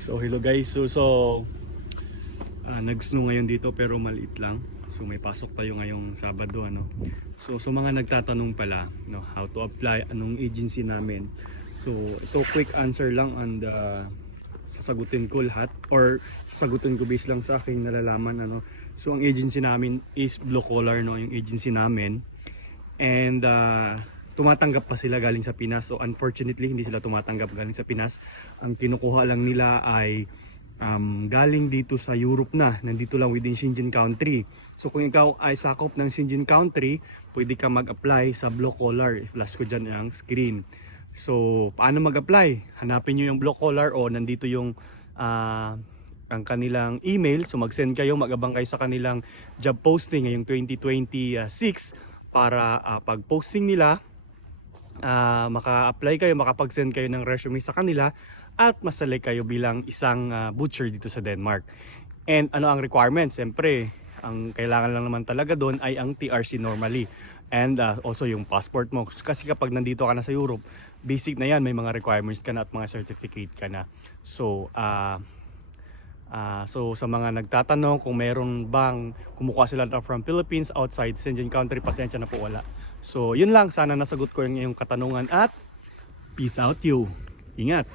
So hello guys, nag-snow ngayon dito pero maliit lang. So may pasok tayo ngayong Sabado ano. So mga nagtatanong pala no, how to apply, anong agency namin. So ito quick answer lang and sasagutin ko lahat or sasagutin ko based lang sa aking nalalaman ano. So ang agency namin is Blue Collar no, yung agency namin. And tumatanggap pa sila galing sa Pinas. So unfortunately hindi sila tumatanggap galing sa Pinas. Ang kinukuha lang nila ay galing dito sa Europe na, nandito lang within Schengen country. So kung ikaw ay sakop ng Schengen country, pwede ka mag-apply sa Blue Collar. I-flash ko dyan ang screen. So paano mag-apply? Hanapin nyo yung Blue Collar o nandito yung ang kanilang email. So mag-send kayo, mag-abang kayo sa kanilang job posting ngayong 2026 para pag-posting nila maka-apply kayo, makapag-send kayo ng resume sa kanila at maselect kayo bilang isang butcher dito sa Denmark. And ano ang requirements? Siyempre, ang kailangan lang naman talaga doon ay ang TRC normally and also yung passport mo. Kasi kapag nandito ka na sa Europe, basic na yan, may mga requirements ka na at mga certificate ka na. So sa mga nagtatanong kung meron bang kumukuha sila from Philippines outside Schengen country, pasensya na po wala. So yun lang, sana nasagot ko yung katanungan at peace out you. Ingat!